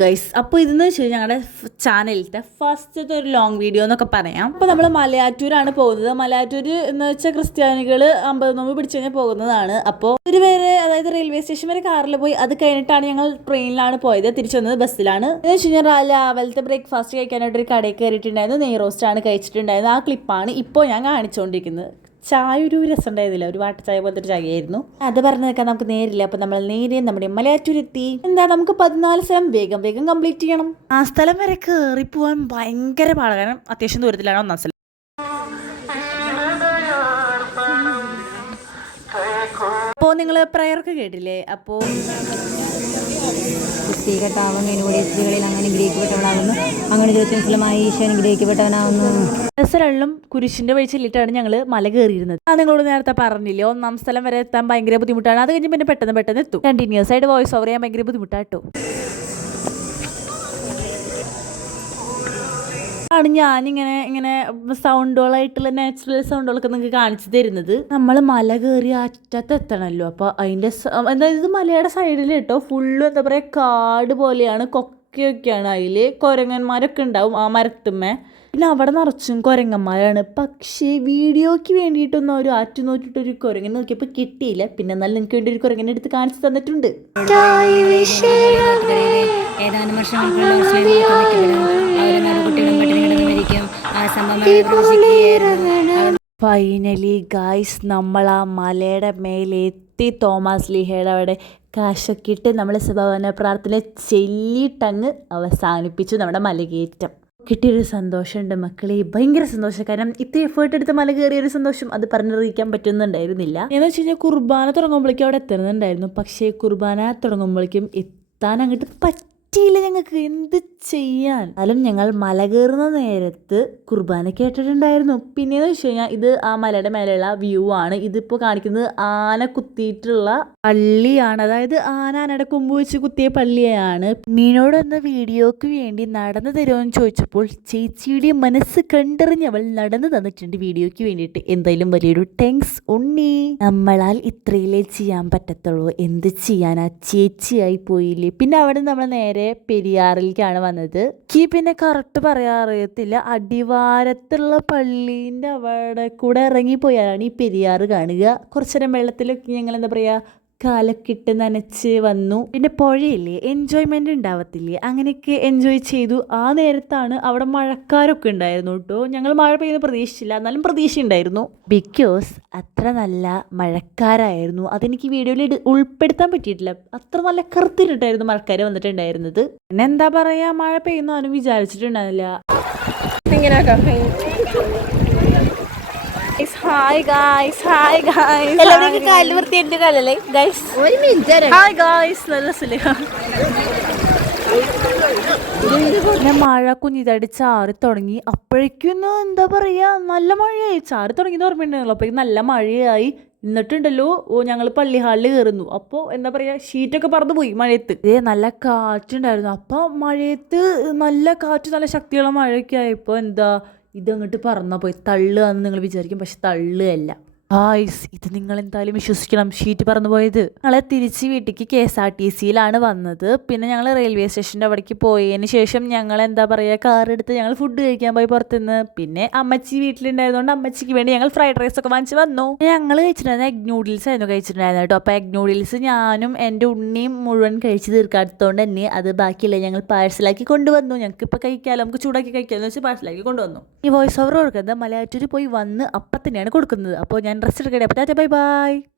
Guys, അപ്പോൾ ഇതെന്ന് വെച്ച് കഴിഞ്ഞാൽ ഞങ്ങളുടെ ചാനലിലത്തെ ഫസ്റ്റത്തെ ഒരു ലോങ് വീഡിയോ എന്നൊക്കെ പറയാം. അപ്പോൾ നമ്മൾ മലയാറ്റൂരാണ് പോകുന്നത്. മലയാറ്റൂർ എന്ന് വെച്ചാൽ ക്രിസ്ത്യാനികൾ 50 നോമ്പ് പിടിച്ചു കഴിഞ്ഞാൽ പോകുന്നതാണ്. അപ്പോൾ ഒരു പേര്, അതായത് റെയിൽവേ സ്റ്റേഷൻ വരെ കാറിൽ പോയി, അത് കഴിഞ്ഞിട്ടാണ് ഞങ്ങൾ ട്രെയിനിലാണ് പോയത്. തിരിച്ചു വന്നത് ബസ്സിലാണ്. എന്ന് വെച്ച് കഴിഞ്ഞാൽ രാവിലത്തെ ബ്രേക്ക്ഫാസ്റ്റ് കഴിക്കാനായിട്ട് ഒരു കടയിൽ കയറിയിട്ടുണ്ടായിരുന്നു. നെയ് റോസ്റ്റാണ് കഴിച്ചിട്ടുണ്ടായിരുന്നത്. ആ ക്ലിപ്പാണ് ഇപ്പോൾ ഞാൻ കാണിച്ചുകൊണ്ടിരിക്കുന്നത്. ചായ ഒരു രസം ഉണ്ടായിരുന്നില്ല, ഒരു വാട്ട ചായ പോലത്തെ ഒരു ചായയായിരുന്നു. അത് പറഞ്ഞു നിൽക്കാൻ നമുക്ക് നേരില്ല. അപ്പോൾ നമ്മൾ നേരെ നമ്മുടെ മലയാറ്റൂരെത്തി. എന്താ, നമുക്ക് 14 സ്ഥലം വേഗം കംപ്ലീറ്റ് ചെയ്യണം. ആ സ്ഥലം വരെ കയറിപ്പോവാൻ ഭയങ്കര പാടാണ്. കാരണം അത്യാവശ്യം ദൂരത്തിലാണ് 1-ാം സ്ഥലം. അപ്പോൾ നിങ്ങൾ പ്രയറൊക്കെ കേട്ടില്ലേ? അപ്പോൾ സ്ത്രീകളിൽ അങ്ങനെ ഗ്രഹിക്കപ്പെട്ടവനാകുന്നു, അങ്ങനെ 25 ഫലമായി ഈശോ ഗ്രഹിക്കപ്പെട്ടവനാകുന്നു. സ്ഥലങ്ങളിലും കുരിശിന്റെ വഴി ചെല്ലിട്ടാണ് ഞങ്ങൾ മല കയറിയിരുന്നത്. നിങ്ങളോട് നേരത്തെ പറഞ്ഞില്ലേ, 1-ാം സ്ഥലം വരെ എത്താൻ ഭയങ്കര ബുദ്ധിമുട്ടാണ്. അത് കഴിഞ്ഞ് പിന്നെ പെട്ടെന്ന് എത്തും. കണ്ടിന്യൂസ് ആയിട്ട് വോയിസ് ഓവർ ചെയ്യാൻ ഭയങ്കര ബുദ്ധിമുട്ടാട്ടോ. ആണ് ഞാനിങ്ങനെ സൗണ്ടുകളായിട്ടുള്ള നാച്ചുറൽ സൗണ്ടുകളൊക്കെ നിങ്ങൾക്ക് കാണിച്ചു തരുന്നത്. നമ്മൾ മല കയറി അറ്റത്തെത്തണമല്ലോ. അപ്പോൾ അതിൻ്റെ ഇത് മലയുടെ സൈഡിൽ കേട്ടോ ഫുള്ളും എന്താ പറയുക, കാട് പോലെയാണ്. കൊക്കയൊക്കെയാണ്. അതിൽ കുരങ്ങന്മാരൊക്കെ ഉണ്ടാവും ആ മരത്തുമ്മേ. പിന്നെ അവിടെ നിറച്ചും കുരങ്ങന്മാരാണ്. പക്ഷേ വീഡിയോയ്ക്ക് വേണ്ടിയിട്ടൊന്നും ഒരു ആറ്റു നോക്കിയിട്ടൊരു കുരങ്ങനെ നോക്കിയപ്പോൾ കിട്ടിയില്ല. പിന്നെ എന്നാലും നിങ്ങൾക്ക് വേണ്ടി ഒരു കുരങ്ങനെ എടുത്ത് കാണിച്ചു തന്നിട്ടുണ്ട്. ഏതാനും വർഷങ്ങൾക്ക് ഫൈനലി ഗായ്സ്, നമ്മൾ ആ മലയുടെ മേലെത്തി. തോമസ് ലീഹയുടെ അവിടെ കാശൊക്കെ ഇട്ട് നമ്മൾ സഭാവന പ്രാർത്ഥന ചൊല്ലിട്ടങ്ങ് അവസാനിപ്പിച്ചു നമ്മുടെ മലകയറ്റം. കിട്ടിയൊരു സന്തോഷമുണ്ട് മക്കളെ, ഭയങ്കര സന്തോഷം. കാരണം ഇത്ര എഫേർട്ട് എടുത്ത് മല കയറിയൊരു സന്തോഷം അത് പറഞ്ഞറിയിക്കാൻ പറ്റുന്നുണ്ടായിരുന്നില്ല. എന്ന് വെച്ച് കഴിഞ്ഞാൽ കുർബാന തുടങ്ങുമ്പോഴേക്കും അവിടെ എത്തുന്നുണ്ടായിരുന്നു. പക്ഷേ കുർബാന തുടങ്ങുമ്പോഴേക്കും എത്താൻ അങ്ങോട്ട് പറ്റിയില്ല ഞങ്ങൾക്ക്. എന്ത് ചെയ്യാൻ? എന്നാലും ഞങ്ങൾ മല കയറുന്ന നേരത്ത് കുർബാന കേട്ടിട്ടുണ്ടായിരുന്നു. പിന്നെയെന്ന് വെച്ച് കഴിഞ്ഞാൽ ഇത് ആ മലയുടെ മേലെയുള്ള വ്യൂ ആണ്. ഇതിപ്പോൾ കാണിക്കുന്നത് ആന കുത്തിയിട്ടുള്ള പള്ളിയാണ്. അതായത് ആനയുടെ കൊമ്പ് വെച്ച് കുത്തിയ പള്ളിയാണ്. മീനോടൊന്ന് വീഡിയോക്ക് വേണ്ടി നടന്നു തരുമെന്ന് ചോദിച്ചപ്പോൾ ചേച്ചിയുടെ മനസ്സ് കണ്ടറിഞ്ഞവൾ നടന്നു തന്നിട്ടുണ്ട് വീഡിയോക്ക് വേണ്ടിയിട്ട്. എന്തായാലും വലിയൊരു താങ്ക്സ് ഉണ്ണി. നമ്മളാൽ ഇത്രയിലേ ചെയ്യാൻ പറ്റത്തുള്ളൂ, എന്ത് ചെയ്യാനാ, ചേച്ചിയായി പോയില്ലേ. പിന്നെ അവിടെ നമ്മൾ നേരെ പെരിയാറിലേക്കാണ് വന്നത്. പിന്നെ കറക്റ്റ് പറയാൻ അറിയത്തില്ല, അടിവാരത്തുള്ള പള്ളീൻ്റെ അവിടെ കൂടെ ഇറങ്ങിപ്പോയാലാണ് ഈ പെരിയാറ് കാണുക. കുറച്ചേരം വെള്ളത്തിലൊക്കെ ഞങ്ങൾ എന്താ പറയുക, കാലൊക്കെ ഇട്ട് നനച്ച് വന്നു. പിന്നെ പുഴയില്ലേ, എൻജോയ്മെന്റ് ഉണ്ടാവത്തില്ലേ, അങ്ങനെയൊക്കെ എൻജോയ് ചെയ്തു. ആ നേരത്താണ് അവിടെ മഴക്കാരൊക്കെ ഉണ്ടായിരുന്നു കേട്ടോ. ഞങ്ങൾ മഴ പെയ്യുന്ന പ്രതീക്ഷിച്ചില്ല, എന്നാലും പ്രതീക്ഷ ഉണ്ടായിരുന്നു. ബിക്കോസ് അത്ര നല്ല മഴക്കാരായിരുന്നു. അതെനിക്ക് വീഡിയോയിൽ ഉൾപ്പെടുത്താൻ പറ്റിയിട്ടില്ല. അത്ര നല്ല കറുത്തിട്ടായിരുന്നു മഴക്കാർ വന്നിട്ടുണ്ടായിരുന്നത്. പിന്നെ എന്താ പറയാ, മഴ പെയ്യുന്ന ആരും വിചാരിച്ചിട്ടുണ്ടാവില്ല. ഹായ് ഗായ്സ്, ഹായ് ഗായ്സ്, എല്ലാവരും കാലിൽ വൃത്തിയിട്ട് കാലല്ലേ ഗൈസ്. ഒരു മിനിറ്റ്. ഹായ് ഗായ്സ്, നല്ല സുഖം. പിന്നെ മഴ കുഞ്ഞിതടി ചാറി തുടങ്ങി. അപ്പോഴേക്കും എന്താ പറയാ, നല്ല മഴയായി. ചാറി തുടങ്ങിയത് ഓർമ്മയുണ്ടായിരുന്നല്ലോ. അപ്പോഴേക്കും നല്ല മഴയായി. എന്നിട്ടുണ്ടല്ലോ ഞങ്ങൾ പള്ളി ഹാളിൽ കയറുന്നു. അപ്പോൾ എന്താ പറയുക, ഷീറ്റൊക്കെ പറന്നു പോയി മഴയത്ത്. നല്ല കാറ്റുണ്ടായിരുന്നു. അപ്പോൾ മഴയത്ത് നല്ല കാറ്റ്, നല്ല ശക്തിയുള്ള മഴയൊക്കെ ആയപ്പോൾ എന്താ ഇതങ്ങോട്ട് പറന്നാൽ പോയി തള്ളുകയെന്ന് നിങ്ങൾ വിചാരിക്കും. പക്ഷെ തള്ളുകയല്ല. ഇത് നിങ്ങൾ എന്തായാലും വിശ്വസിക്കണം, ഷീറ്റ് പറന്നു പോയത്. ഞങ്ങളെ തിരിച്ച് വീട്ടിലേക്ക് KSRTCയിലാണ് വന്നത്. പിന്നെ ഞങ്ങൾ റെയിൽവേ സ്റ്റേഷൻ്റെ അവിടേക്ക് പോയതിന് ശേഷം ഞങ്ങൾ എന്താ പറയുക, കാർ എടുത്ത് ഞങ്ങൾ ഫുഡ് കഴിക്കാൻ പോയി പുറത്തുനിന്ന്. പിന്നെ അമ്മച്ചി വീട്ടിലുണ്ടായതുകൊണ്ട് അമ്മച്ചിക്ക് വേണ്ടി ഞങ്ങൾ ഫ്രൈഡ് റൈസ് ഒക്കെ വാങ്ങിച്ച് വന്നു. ഞങ്ങൾ കഴിച്ചിട്ടുണ്ടായിരുന്നത് എഗ് നൂഡിൽസ് ആയിരുന്നു കഴിച്ചിട്ടുണ്ടായിരുന്നു കേട്ടോ. അപ്പോൾ എഗ് നൂഡിൽസ് ഞാനും എൻ്റെ ഉണ്ണിയും മുഴുവൻ കഴിച്ച് തീർക്കാത്തതുകൊണ്ട് തന്നെ അത് ബാക്കിയില്ല, ഞങ്ങൾ പാഴ്സലാക്കി കൊണ്ടുവന്നു. ഞങ്ങൾക്ക് ഇപ്പോൾ കഴിക്കാമല്ലോ, നമുക്ക് ചൂടാക്കി കഴിക്കാമെന്ന് വെച്ച് പാഴ്സലാക്കി കൊണ്ടുവന്നു. ഈ വോയിസ് ഓവർ കൊടുക്കുന്നത് മലയാറ്റൂർ പോയി വന്ന് അപ്പം തന്നെയാണ് കൊടുക്കുന്നത്. അപ്പോൾ ഞാൻ ഡ്രസ്സ് എടുക്കട്ടെ. അപ്പോൾ ബൈ ബൈ.